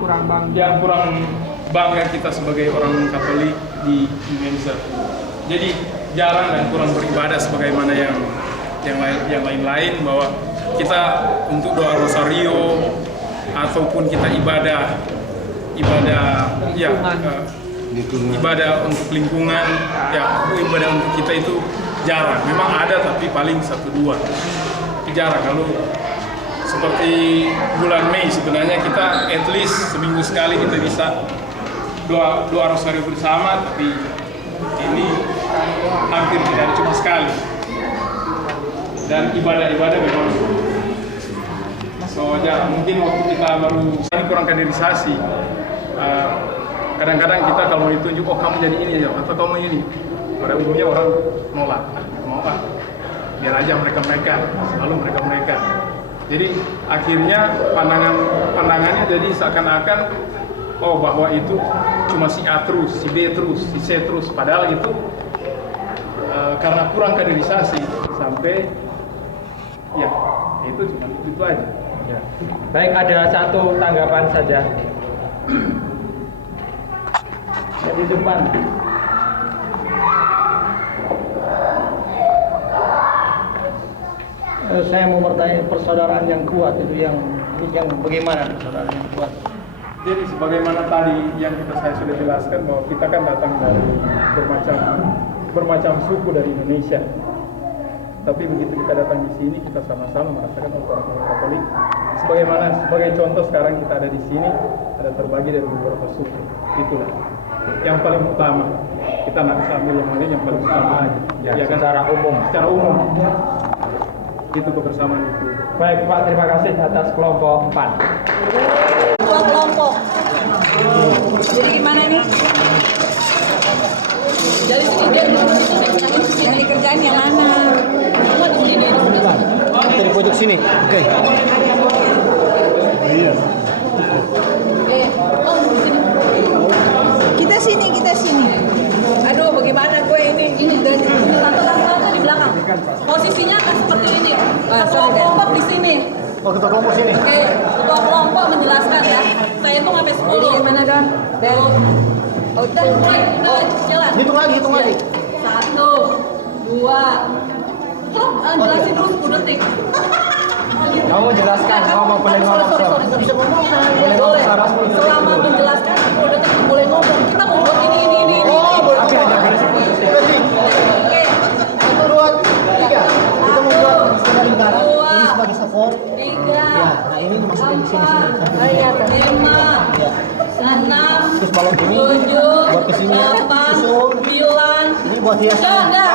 kurang bangga. Yang kurang bangga kita sebagai orang Katolik di Indonesia. Jadi jarang dan kurang beribadah sebagaimana yang lain bahwa kita untuk doa rosario ataupun kita ibadah ibadah untuk lingkungan, ya ibadah untuk kita itu jarang. Memang ada tapi paling 1-2. Tapi jarang. Kalau seperti bulan Mei sebenarnya kita at least seminggu sekali kita bisa doa rosario bersama, tapi ini hampir tidak ada, cuma sekali. Dan ibadah memang jarang. Mungkin waktu kita baru ini kurang kaderisasi. Kadang-kadang kita kalau mau ditunjuk, oh kamu jadi ini ya, atau kamu ini. Pada umumnya orang nolak, mau biar aja mereka, selalu mereka. Jadi akhirnya pandangannya jadi seakan-akan oh bahwa itu cuma si A terus, si B terus, si C terus. Padahal itu karena kurang kaderisasi sampai ya itu cuma itu aja. Ya. Baik, ada satu tanggapan saja. Di depan. Saya mau bertanya persaudaraan yang kuat itu yang bagaimana persaudaraan yang kuat? Jadi sebagaimana tadi yang saya sudah jelaskan bahwa kita kan datang dari bermacam suku dari Indonesia. Tapi begitu kita datang di sini kita sama-sama merasakan orang Katolik. Sebagai contoh sekarang kita ada di sini ada terbagi dari beberapa suku. Itulah yang paling utama. Kita nggak bisa ambil yang lain, yang paling utama aja. Ya kan? Secara umum. Itu kebersamaan itu. Baik Pak, terima kasih atas kelompok 4. Dua kelompok. Jadi gimana ini? Dari sini dia dulu situ yang dikerjain yang mana? Semua di sini di sebelah. Dari pojok sini. Oke. Iya. Oh, di sini. Kita sini. Aduh, bagaimana gue ini? Ini dari tante di belakang. Posisinya akan seperti ini. Ketua kelompok di sini. Oh, ketua kelompok sini. Oke, ketua kelompok menjelaskan ya. Saya hitung sampai 10. Gimana dong? Udah, mulai, udah jalan. Hitung lagi. 1, 2. Jelasin dulu 10 detik. Kamu jelaskan, kamu mau boleh ngomong. Sorry. Boleh. Selama menjelaskan 10 detik boleh ngomong. Kita mau buat ini. Tapi hanya beres. Oke. 1, 2, 3. Kita mau buat setengah lingkaran. Ini sebagai support. 3. Ya, nah ini dimasukin di sini. 5. 6. Terus balon ini 7. buat kesini. 8. Susun. 9. Ini buat hiasan. Udah.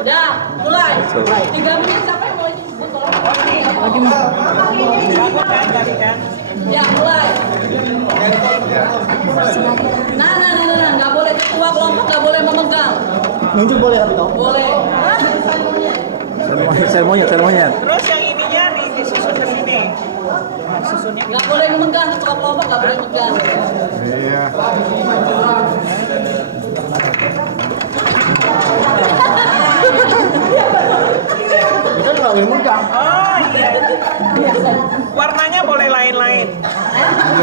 Udah, mulai. 3 menit siapa yang mau jemput tolong? Ya, mulai. Nah, nggak boleh ketua kelompok, nggak boleh memegang. Nunjuk boleh tapi toh? Boleh. Seremonial. Terus yang ininya disusun ke sini. Susunnya Nggak boleh memegang, ketua kelompok nggak boleh memegang. Iya. Kita nggak boleh megang. Oh iya. Warnanya boleh lain-lain.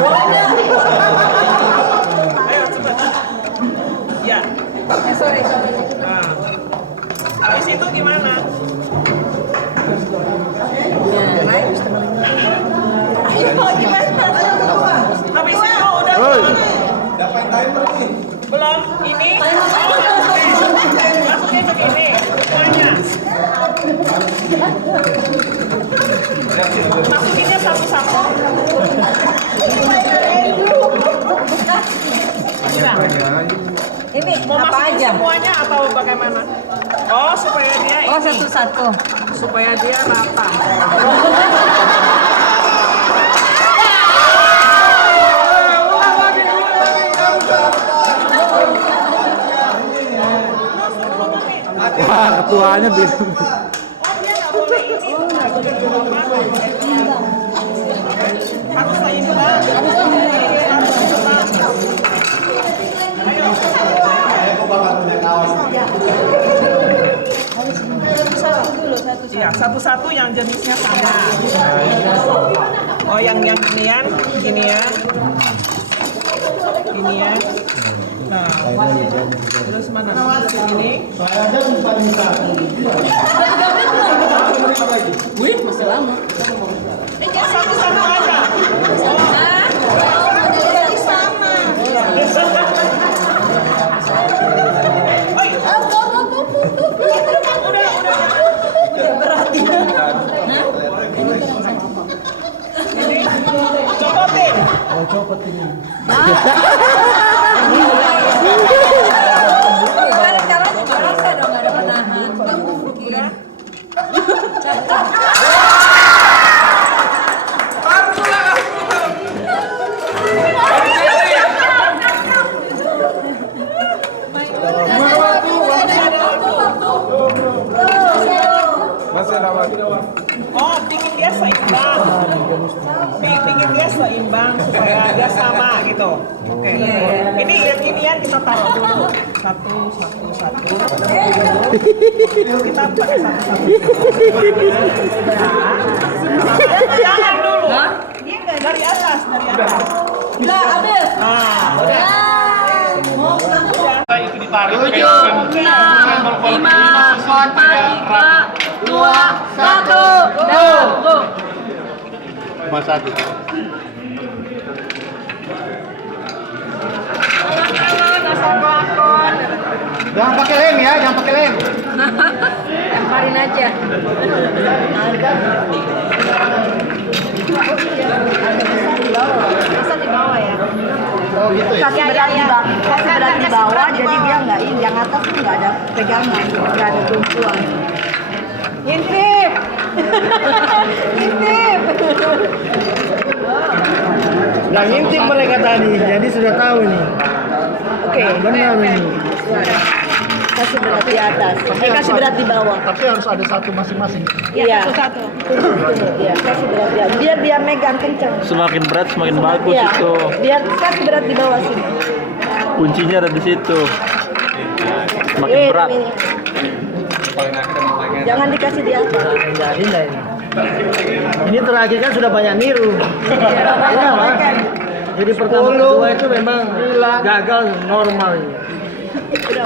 Boleh nggak? Ayo cepat. Ya. Sorry. Nah. Habis itu gimana? Habis itu udah Dapat timer nih. belum? Ini? Masuknya begini semuanya. Masukinnya satu-satu. Ini Mau apa masukin aja? semuanya atau bagaimana? Oh, supaya dia ini. Satu-satu. Supaya dia rata. Wah, ketuanya bilang. Oh, dia nggak boleh ini. Nggak boleh berubah. Harus seimbang. Harus seimbang. Ayo. Aku bakal punya kaos. Satu dulu, satu. Iya, satu-satu yang jenisnya sama. Oh, yang ginian. Nah, terus mana? Ini. Wih, masih lama. Satu-satu aja. Copotin. Oh, copot ini. Gimana caranya? Bisa dong, nggak ada penahan. Nggak mungkin. Masih ada waktu. Oh, bikin dia seimbang. Bikin dia seimbang supaya dia sama gitu. Oke. Ini yang ginian kita taruh dulu. Satu. Kita pakai satu. Jangan dulu. Dari atas. Udah, habis. Udah. Itu ditarik. 7, 6, 5, 4, 3, 2, 1, go! Mas satu. Jangan pakai lem ya, jangan pakai lem. Lemparin aja. Bisa di bawah ya. Oh gitu ya. Kasih berat di bawah, kasih berat di bawah, jadi dia nggak ini, yang atas tuh nggak ada pegangan, nggak ada tumpuan. Intip, intip. Nggak ngintip mereka tadi, jadi sudah tahu nih. Oke, Benar ini. kasih berat di atas, kasih berat di bawah. Tapi harus ada satu masing-masing. Iya, satu-satu. Iya, kasih berat di atas. Biar dia megang kencang. Semakin berat semakin bagus Iya, itu. biar kasih berat di bawah sini. Kuncinya ada di situ. Semakin berat. Ini. Jangan dikasih di atas. Jadi lah ini. Ini terakhir kan sudah banyak niru. Iya, Pak. Jadi pertama kedua itu memang gagal normal. Udah.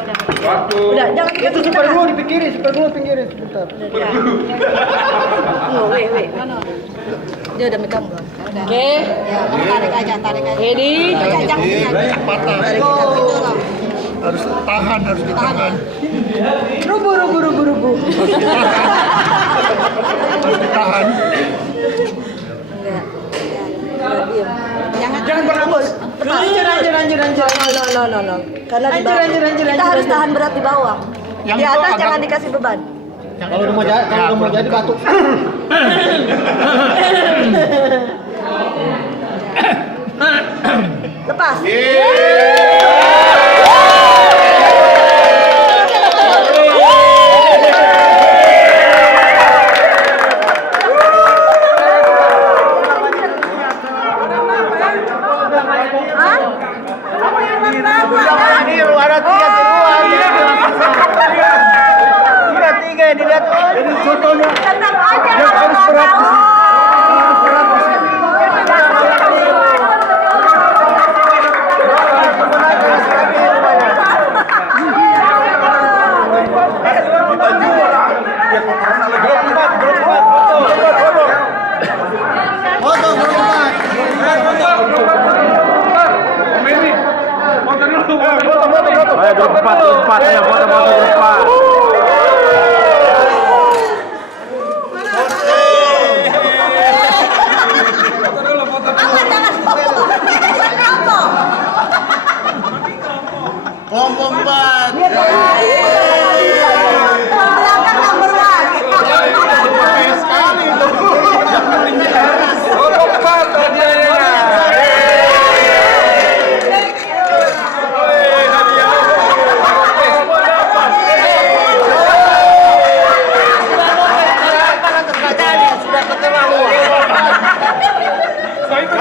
Udah, jangan Itu dikasih super tengah. glue dipikirin, super glue pinggirin sebentar. Ya. Wait. Dia udah megang belum? Oke. Ya, tarik aja. Ready? Jangan Patah. Harus tahan, harus ditahan. Rubu. Harus ditahan. Enggak. Diam. Jangan berambut. No. Karena di bawah. Kita harus tahan berat di bawah. Yang Di itu atas agak- jangan dikasih beban. Kalau udah mau jadi batuk. Lepas. Niru ada 3 tiruan. Tiga yang dilihat. Jadi contohnya Tetap aja yang kalau harus nggak berat di tahu. sini. Berat di sini. Ayo grup 4 ya, foto-foto grup 4. Kelompok 4. Belakang nomor 1. Sekali itu.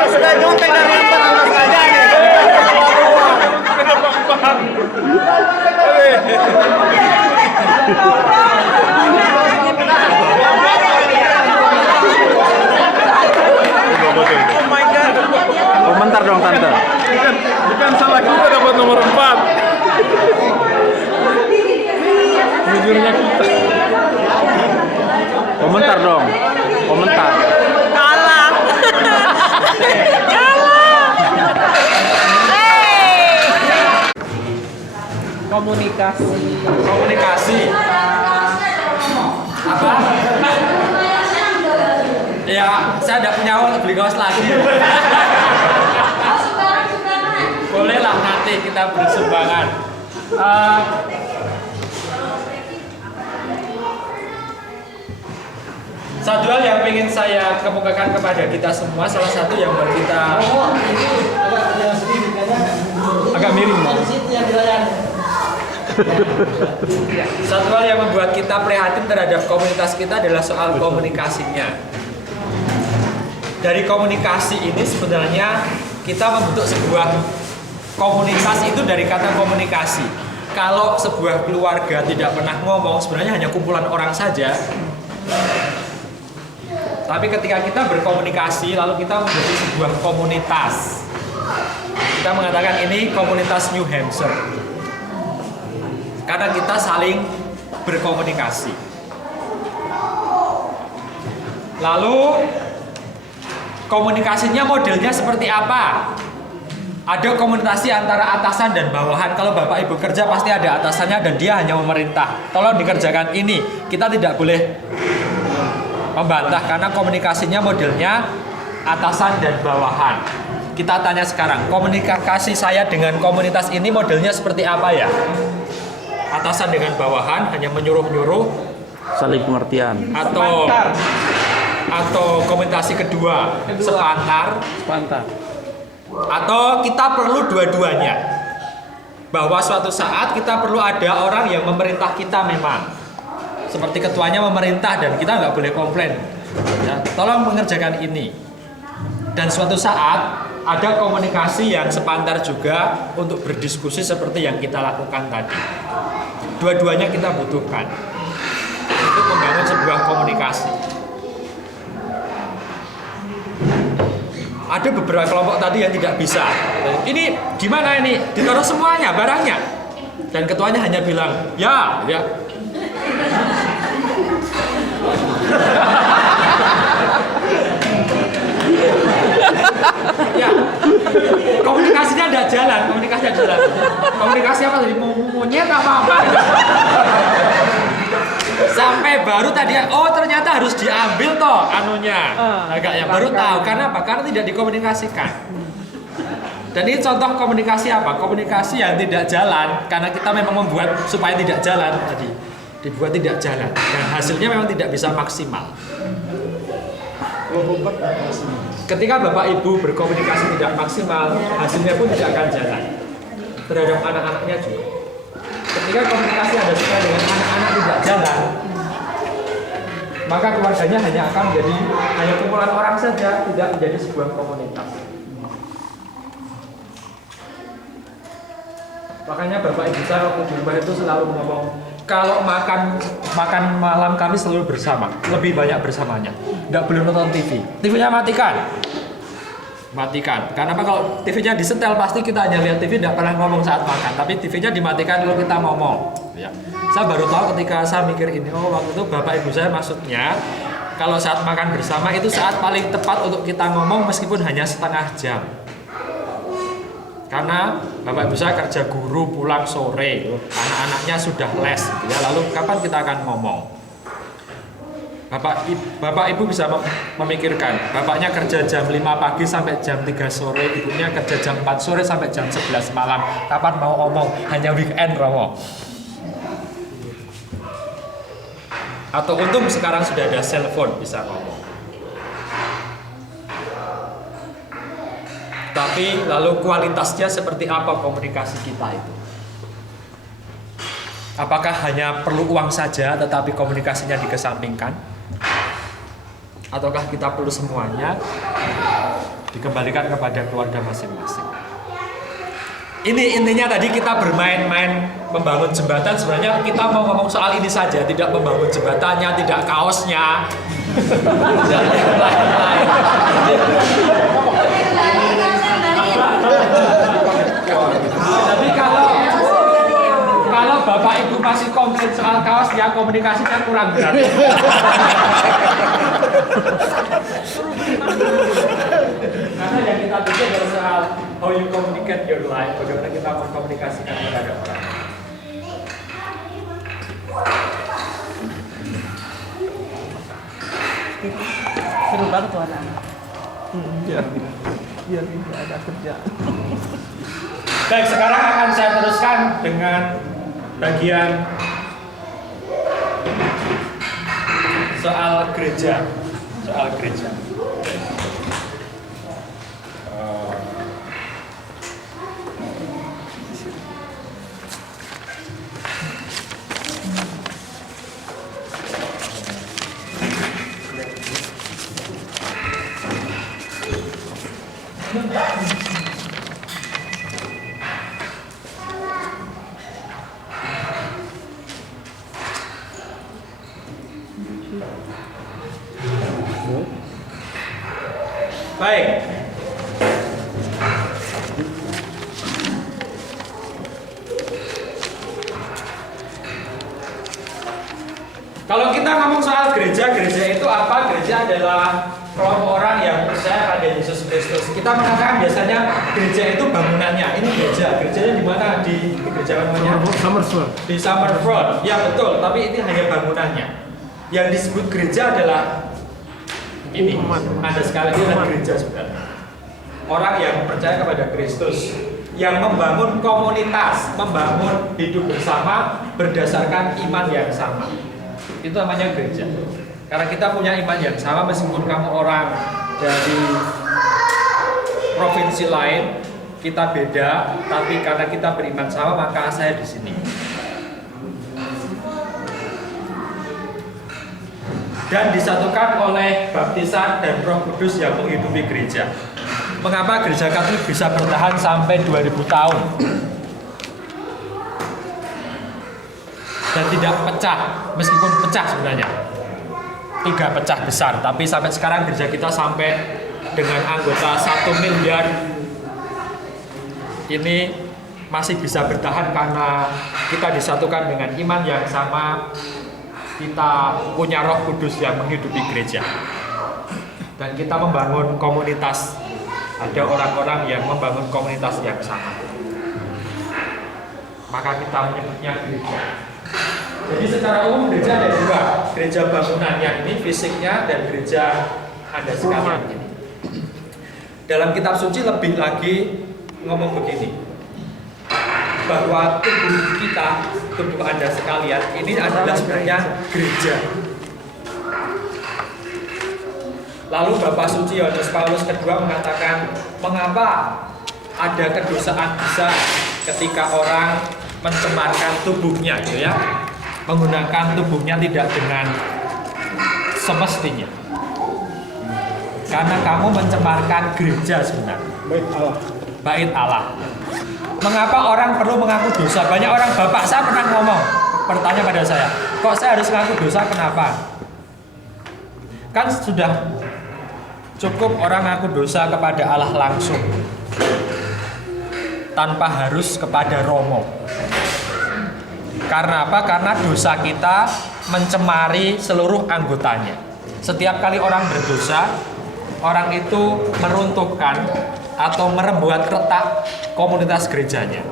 Sudah nyontek dari antara anak saja nih. Komentar dong tante. Bukan salah kita dapat nomor 4. Jujurnya kita. Komentar dong. Komentar. Kalah. Komunikasi apa? Ya, saya tidak punya uang untuk beli kaos lagi. Bolehlah nanti kita bersumbangan. Satu hal yang ingin saya kemukakan kepada kita semua, salah satu yang buat kita agak miring. Satu hal yang membuat kita prihatin terhadap komunitas kita adalah soal komunikasinya. Dari komunikasi ini sebenarnya kita membentuk sebuah komunitas itu dari kata komunikasi. Kalau sebuah keluarga tidak pernah ngomong, sebenarnya hanya kumpulan orang saja. Tapi ketika kita berkomunikasi, lalu kita menjadi sebuah komunitas. Kita mengatakan ini komunitas New Hampshire. Karena kita saling berkomunikasi. Lalu komunikasinya modelnya seperti apa? Ada komunikasi antara atasan dan bawahan. Kalau Bapak Ibu kerja pasti ada atasannya dan dia hanya memerintah. Tolong dikerjakan ini. Kita tidak boleh membantah karena komunikasinya modelnya atasan dan bawahan. Kita tanya sekarang, komunikasi saya dengan komunitas ini modelnya seperti apa ya? Atasan dengan bawahan hanya menyuruh-nyuruh, Saling pengertian. atau komunikasi kedua sepantar, atau kita perlu dua-duanya. Bahwa suatu saat kita perlu ada orang yang memerintah kita memang. Seperti ketuanya memerintah dan kita nggak boleh komplain. Ya, tolong mengerjakan ini. Dan suatu saat ada komunikasi yang sepantar juga untuk berdiskusi seperti yang kita lakukan tadi. Dua-duanya kita butuhkan untuk membangun sebuah komunikasi. Ada beberapa kelompok tadi yang tidak bisa. Ini gimana ini? Ditaruh semuanya barangnya. Dan ketuanya hanya bilang, ya. Ya, komunikasinya ada jalan, komunikasi apa tadi? Monyet apa? Sampai baru tadi, oh ternyata harus diambil toh anunya. Agaknya baru tahu, karena apa? Karena tidak dikomunikasikan. Dan ini contoh komunikasi apa? Komunikasi yang tidak jalan, karena kita memang membuat supaya tidak jalan tadi. Dibuat tidak jalan, dan hasilnya memang tidak bisa maksimal. Ketika Bapak Ibu berkomunikasi tidak maksimal, hasilnya pun tidak akan jalan. Terhadap anak-anaknya juga. Ketika komunikasi Anda suka dengan anak-anak tidak jalan, maka keluarganya hanya akan menjadi hanya kumpulan orang saja, tidak menjadi sebuah komunitas. Makanya Bapak Ibu saya waktu di rumah itu selalu ngomong, kalau makan malam kami selalu bersama, lebih banyak bersamanya. Tidak boleh nonton TV. TV-nya matikan. Karena apa, kalau TV-nya disetel pasti kita hanya lihat TV, tidak pernah ngomong saat makan. Tapi TV-nya dimatikan kalau kita ngomong. Ya. Saya baru tahu ketika saya mikir ini, oh waktu itu Bapak Ibu saya maksudnya kalau saat makan bersama itu saat paling tepat untuk kita ngomong meskipun hanya setengah jam. Karena Bapak Ibu saya kerja guru, pulang sore, anak-anaknya sudah les, ya. Lalu kapan kita akan ngomong? Bapak Ibu bisa memikirkan, bapaknya kerja jam 5 pagi sampai jam 3 sore, ibunya kerja jam 4 sore sampai jam 11 malam. Kapan mau ngomong? Hanya weekend, Romo. Atau untung sekarang sudah ada cellphone, bisa ngomong. Tapi lalu kualitasnya seperti apa komunikasi kita itu? Apakah hanya perlu uang saja tetapi komunikasinya dikesampingkan? Ataukah kita perlu semuanya dikembalikan kepada keluarga masing-masing? Ini intinya tadi kita bermain-main membangun jembatan, sebenarnya kita mau ngomong soal ini saja, tidak membangun jembatannya, tidak kaosnya, tidak yang lain-lain. kaosnya komunikasinya kurang berarti. Karena yang kita pikir adalah soal how you communicate your life, bagaimana kita mengkomunikasikan kepada orang. Seru banget tuh anak-anak. Biar tidak ada kerja. Baik, sekarang akan saya teruskan dengan bagian soal gereja. Soal gereja. Baik. Kalau kita ngomong soal gereja, gereja itu apa? Gereja adalah kelompok orang yang percaya pada Yesus Kristus. Kita mengatakan biasanya gereja itu bangunannya. Ini gereja. Gerejanya di mana? Di gereja namanya? Summersworth. Di Summerford. Ya betul, tapi ini hanya bangunannya. Yang disebut gereja adalah ini. Ada sekali lagi adalah gereja sebenarnya. Orang yang percaya kepada Kristus, yang membangun komunitas, membangun hidup bersama berdasarkan iman yang sama. Itu namanya gereja. Karena kita punya iman yang sama, meskipun kamu orang dari provinsi lain, kita beda, tapi karena kita beriman sama, maka saya di sini. Dan disatukan oleh baptisan dan Roh Kudus yang menghidupi gereja. Mengapa gereja Katolik bisa bertahan sampai 2000 tahun dan tidak pecah, meskipun pecah sebenarnya 3 pecah besar, tapi sampai sekarang gereja kita sampai dengan anggota 1 miliar ini masih bisa bertahan karena kita disatukan dengan iman yang sama, kita punya Roh Kudus yang menghidupi gereja, dan kita membangun komunitas. Ada orang-orang yang membangun komunitas yang sama, maka kita menyebutnya gereja. Jadi secara umum gereja ada 2, gereja bangunan yang ini fisiknya dan gereja Anda sekalian ini. Dalam kitab suci lebih lagi ngomong begini, bahwa tubuh kita, tubuh Anda sekalian ini adalah sebenarnya gereja. Lalu Bapak Suci Yohanes Paulus kedua mengatakan, mengapa ada kedosaan besar ketika orang mencemarkan tubuhnya, gitu ya, menggunakan tubuhnya tidak dengan semestinya. Karena kamu mencemarkan gereja sebenarnya. Bait Allah. Mengapa orang perlu mengaku dosa? Banyak orang, bapak saya pernah ngomong, bertanya pada saya, kok saya harus mengaku dosa, kenapa? Kan sudah cukup orang ngaku dosa kepada Allah langsung, tanpa harus kepada Romo. Karena apa? Karena dosa kita mencemari seluruh anggotanya. Setiap kali orang berdosa, orang itu meruntuhkan atau membuat retak komunitas gerejanya.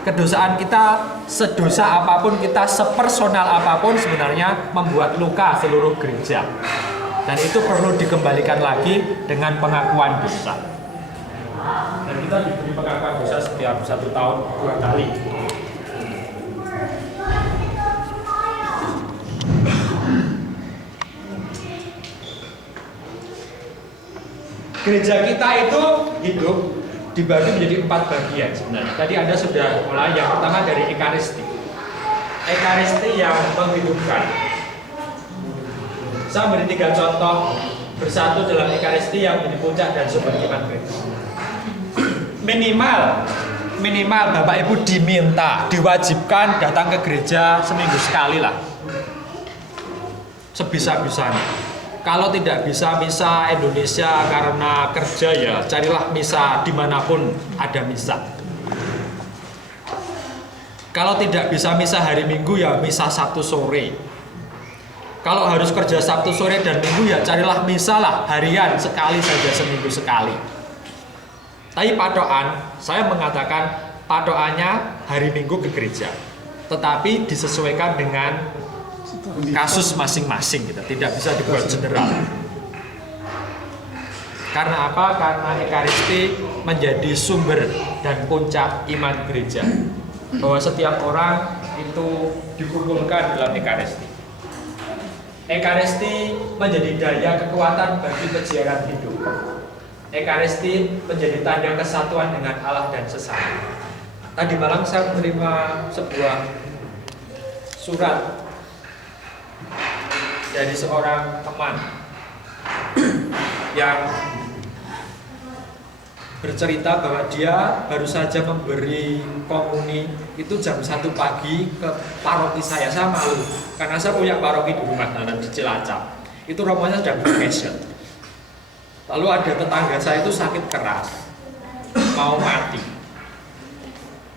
Kedosaan kita, sedosa apapun kita, sepersonal apapun, sebenarnya membuat luka seluruh gereja. Dan itu perlu dikembalikan lagi dengan pengakuan dosa. Dan kita diberi pengakuan dosa setiap 1 tahun 2 kali. Gereja kita itu hidup dibagi menjadi 4 bagian sebenarnya. Tadi Anda sudah mulai, yang pertama dari Ekaristi. Ekaristi yang menghidupkan. Saya beri 3 contoh bersatu dalam Ekaristi yang menjadi puncak dan sumber iman gereja. Minimal Bapak Ibu diminta, diwajibkan datang ke gereja seminggu sekali lah, sebisa-bisanya. Kalau tidak bisa misa Indonesia karena kerja, ya carilah misa dimanapun ada misa. Kalau tidak bisa misa hari Minggu ya misa Sabtu sore. Kalau harus kerja Sabtu sore dan Minggu ya carilah misa lah harian sekali saja, seminggu sekali. Tapi patokan, saya mengatakan patokannya hari Minggu ke gereja. Tetapi disesuaikan dengan kasus masing-masing gitu. Tidak bisa dibuat general. Karena apa? Karena Ekaristi menjadi sumber dan puncak iman gereja. Bahwa setiap orang itu dikumpulkan dalam Ekaristi. Ekaristi menjadi daya kekuatan bagi kejiwaan hidup. Ekaristi menjadi tanda kesatuan dengan Allah dan sesama. Tadi malam saya menerima sebuah surat dari seorang teman yang bercerita bahwa dia baru saja memberi komuni itu jam 1 pagi ke paroki saya malu karena saya punya paroki di rumah tanah di Cilacap. Itu romonya sedang vacation. Lalu ada tetangga saya itu sakit keras, mau mati.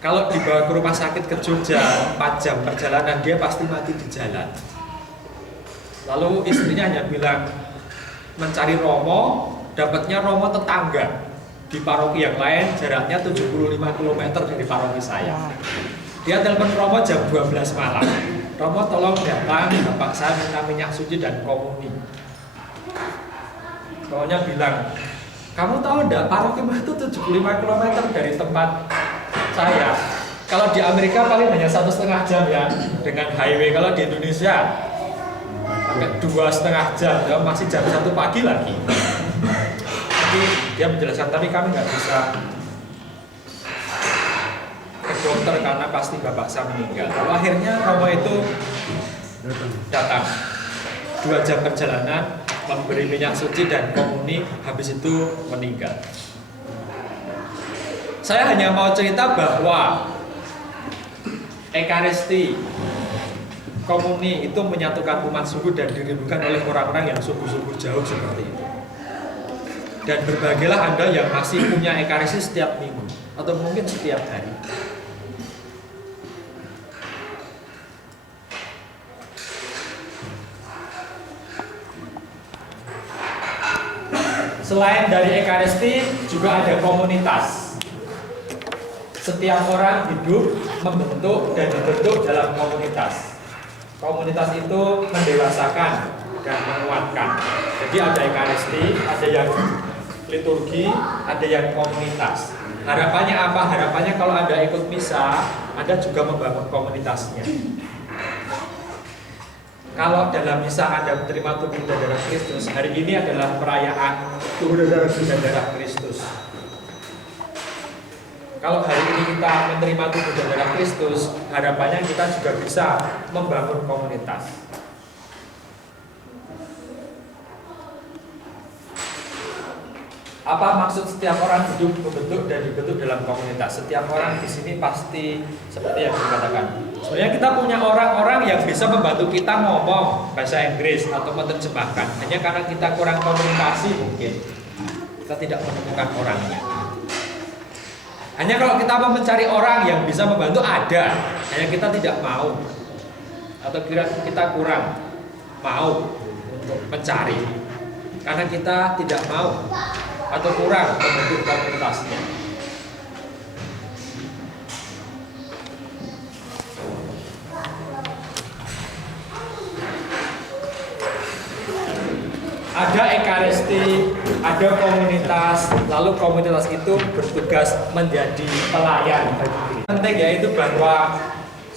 Kalau dibawa ke rumah sakit ke Jogja 4 jam perjalanan, dia pasti mati di jalan. Lalu istrinya hanya bilang mencari romo, dapatnya romo tetangga di paroki yang lain, jaraknya 75 km dari paroki saya. Dia telepon Romo jam 12 malam. Romo tolong datang, bapak saya minta minyak suci dan komuni. Romonya bilang, kamu tahu enggak paroki itu 75 km dari tempat saya. Kalau di Amerika paling hanya 1,5 jam ya dengan highway. Kalau di Indonesia pakai 2,5 jam, ya masih jam 1 pagi lagi. Dia menjelaskan, tapi kami nggak bisa ke dokter karena pasti bapak saya meninggal. Lalu akhirnya Romo itu datang 2 jam perjalanan, memberi minyak suci dan komuni, habis itu meninggal. Saya hanya mau cerita bahwa Ekaristi, komuni itu menyatukan umat sungguh dan dirindukan oleh orang-orang yang sungguh-sungguh jauh seperti itu. Dan berbagailah Anda yang masih punya Ekaristi setiap minggu atau mungkin setiap hari. Selain dari Ekaristi juga ada komunitas. Setiap orang hidup, membentuk dan dibentuk dalam komunitas. Komunitas itu mendewasakan dan menguatkan. Jadi ada Ekaristi, ada yang liturgi, ada yang komunitas. Harapannya apa? Harapannya kalau Anda ikut misa, Anda juga membangun komunitasnya. Kalau dalam misa Anda menerima tubuh dan darah Kristus, hari ini adalah perayaan tubuh dan darah Kristus. Kalau hari ini kita menerima tubuh dan darah Kristus, harapannya kita juga bisa membangun komunitas. Apa maksud setiap orang hidup membentuk dan dibentuk dalam komunitas? Setiap orang di sini pasti seperti yang dikatakan. Sebenarnya kita punya orang-orang yang bisa membantu kita ngomong bahasa Inggris atau menerjemahkan. Hanya karena kita kurang komunikasi mungkin kita tidak menemukan orangnya. Hanya kalau kita mau mencari orang yang bisa membantu ada, hanya kita tidak mau atau kita kurang mau untuk mencari karena kita tidak mau atau kurang membentuk komunitasnya. Ada Ekaristi, ada komunitas, lalu komunitas itu bertugas menjadi pelayan bagi kita. Penting yaitu bahwa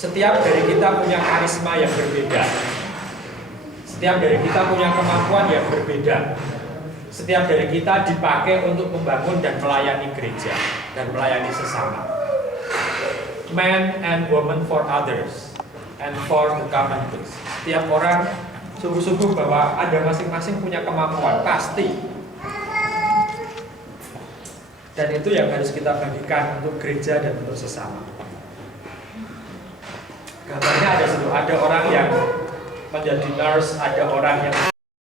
setiap dari kita punya karisma yang berbeda. Setiap dari kita punya kemampuan yang berbeda. Setiap dari kita dipakai untuk membangun dan melayani gereja dan melayani sesama. Man and woman for others and for the common good. Setiap orang sungguh-sungguh bahwa ada masing-masing punya kemampuan pasti. Dan itu yang harus kita bagikan untuk gereja dan untuk sesama. Gambarnya ada orang yang menjadi nurse, ada orang yang